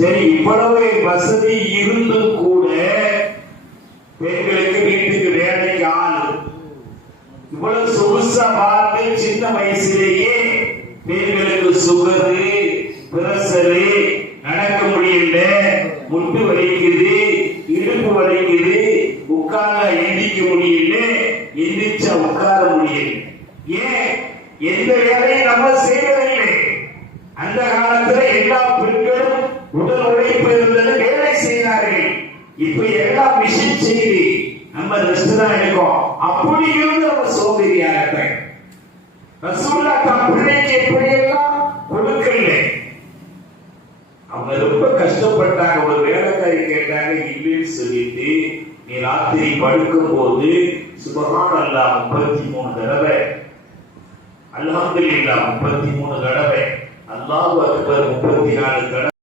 சரி, இவ்வளவு வசதி இருந்தும் கூட பெண்களுக்கு வீட்டுக்கு வேலைக்கு ஆள், இவ்வளவு சொகுசா பார்த்து சின்ன வயசுலேயே பெண்களுக்கு சுகரு, பிரஷரு, நடக்க முடியல, முட்டு வலிக்குது, இடுப்பு வலிக்குது, உட்கார எந்திக்க முடியல, எந்திரிச்சா உட்கார முடியல. ஏன்? எந்த வேலையும் நம்ம செய்வதில்லை. அந்த காலத்துல எல்லா பெண்களும் உடல் உழைப்பு இருந்தது, வேலை செய்தார்கள். இப்ப எல்லாம் மிஷின் செய்து நம்ம ரெஸ்ட் தான் எடுக்கும். அப்படி இருந்து நம்ம சோம்பேறியாக ரசூலுல்லாஹ் தம் பிள்ளைக்கு எப்படியெல்லாம் கொடுக்கல. அவங்க ரொம்ப கஷ்டப்பட்டாங்க. ஒரு வேலைக்காரி கேட்டாங்க, இல்லைன்னு சொல்லிட்டு நீ ராத்திரி படுக்கும் போது சுப்ஹானல்லாஹ் 33 தடவை, அல்ஹம்துலில்லாஹ் 33 தடவை, அல்லாஹு அக்பர் 34 தடவை